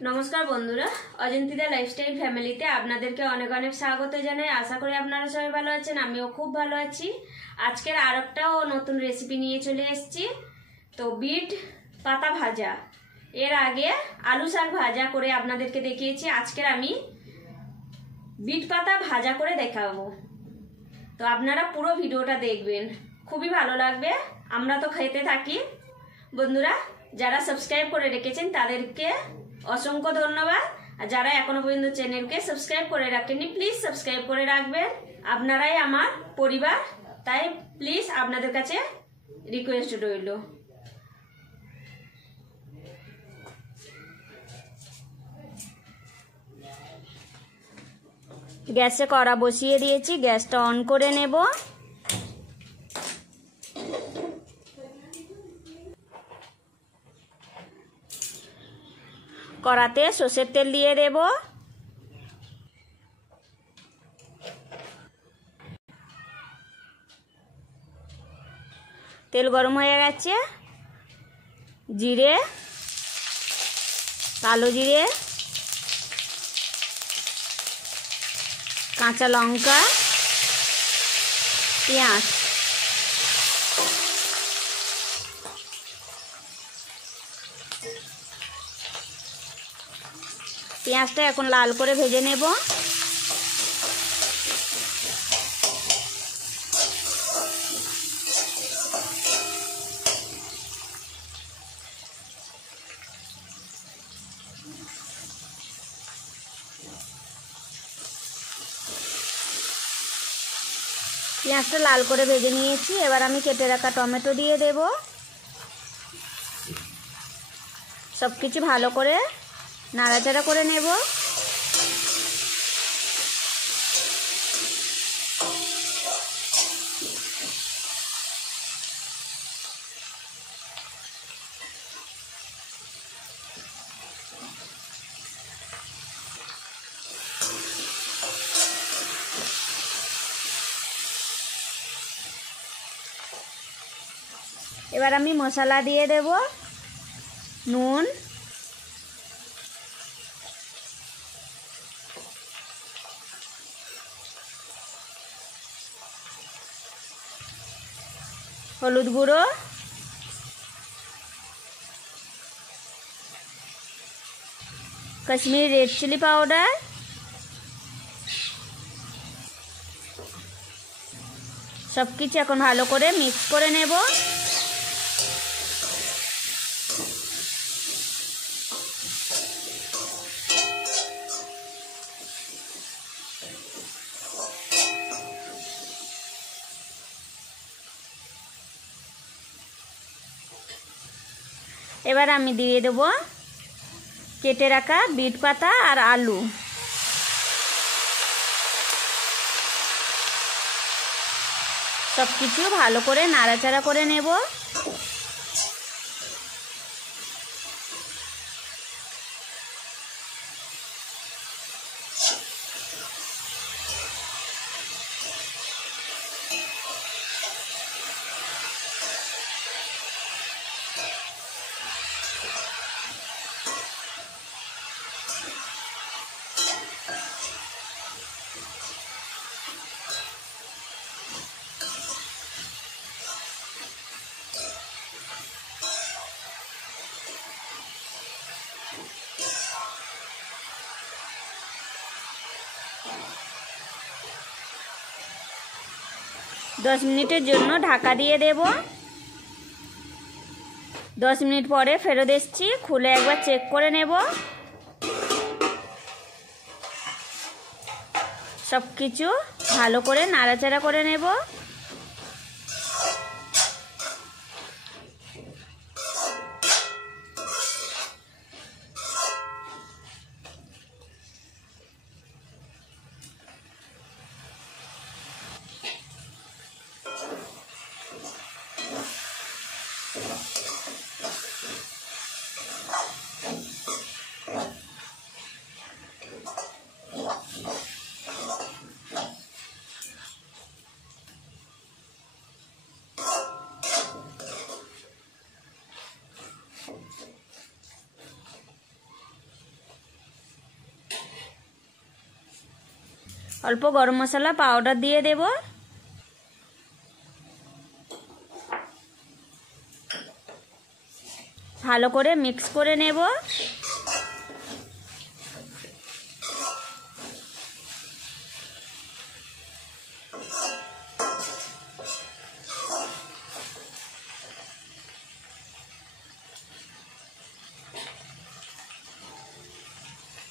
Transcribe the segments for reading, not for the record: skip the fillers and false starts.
নমস্কার বন্ধুরা, অজন্তিদা লাইফস্টাইল ফ্যামিলিতে আপনাদেরকে অনেক অনেক স্বাগত জানাই। আশা করি আপনারা সবাই ভালো আছেন, আমিও খুব ভালো আছি। আজকের আরেকটা নতুন রেসিপি নিয়ে চলে এসেছি। তো বিট পাতা ভাজা, এর আগে আলু শাক ভাজা করে আপনাদেরকে দেখিয়েছি। আজকের আমি বিট পাতা ভাজা করে দেখাবো। তো আপনারা পুরো ভিডিওটা দেখবেন, খুবই ভালো লাগবে। আমরা তো খেতে থাকি। বন্ধুরা, যারা সাবস্ক্রাইব করে রেখেছেন তাদেরকে অসংখ্য ধন্যবাদ। আর যারা এখনো পর্যন্ত চ্যানেলকে সাবস্ক্রাইব করে রাখেননি, প্লিজ সাবস্ক্রাইব করে রাখবেন। আপনারাই আমার পরিবার, তাই প্লিজ আপনাদের কাছে রিকোয়েস্ট রইল। গ্যাসে কড়া বসিয়ে দিয়েছি, গ্যাসটা অন করে নেব। কড়াতে সর্ষের তেল দিয়ে দেব। তেল গরম হয়ে গেছে। জিরে, কালো জিরে, কাঁচা লঙ্কা, পেঁয়াজ, পেঁয়াজটা এখন লাল করে ভেজে নেব। পেঁয়াজটা লাল করে ভেজে নিয়েছি। এবার আমি কেটে রাখা টমেটো দিয়ে দেব। সব কিছু ভালো করে নাড়াচাড়া করে নেব। এবার আমি মশলা দিয়ে দেব। নুন, হলুদ গুঁড়ো, কাশ্মীরি রেড চিলি পাউডার, সব কিছু এখন ভালো করে মিক্স করে নেব। এবার আমি দিয়ে দেব কেটে রাখা বিট পাতা আর আলু। সব কিছু ভালো করে নাড়াচাড়া করে নেব। দশ মিনিটের জন্য ঢাকা দিয়ে দেব। 10 মিনিট পরে ফেরত এসেছি, খুলে একবার চেক করে নেব। সব কিছু ভালো করে নাড়াচাড়া করে নেব। অল্প গরম মশলা পাউডার দিয়ে দেব। ভালো করে মিক্স করে নেব।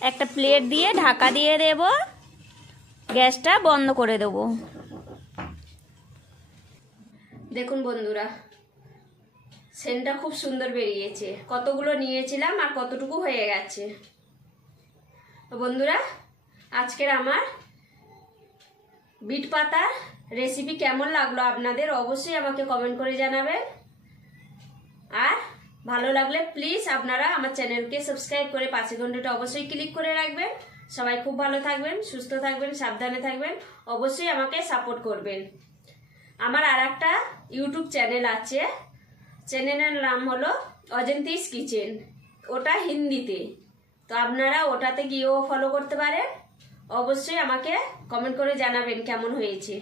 একটা প্লেট দিয়ে ঢাকা দিয়ে দেব, গ্যাসটা বন্ধ করে দেব। দেখুন বন্ধুরা, সেন্টটা খুব সুন্দর বেরিয়েছে। কতগুলো নিয়েছিলাম আর কতটুকু হয়ে গেছে। তো বন্ধুরা, আজকের আমার বিট পাতার রেসিপি কেমন লাগলো আপনাদের অবশ্যই আমাকে কমেন্ট করে জানাবেন। আর ভালো লাগলে প্লিজ আপনারা আমার চ্যানেলকে সাবস্ক্রাইব করে পাশের ঘন্টাটা অবশ্যই ক্লিক করে রাখবেন। সবাই খুব ভালো থাকবেন, সুস্থ থাকবেন, সাবধানে থাকবেন। অবশ্যই আমাকে সাপোর্ট করবেন। আমার আর একটা ইউটিউব চ্যানেল আছে, চ্যানেলের নাম হলো অজন্তিস কিচেন, ওটা হিন্দিতে। তো আপনারা ওটাতে গিয়েও ফলো করতে পারেন। অবশ্যই আমাকে কমেন্ট করে জানাবেন কেমন হয়েছে।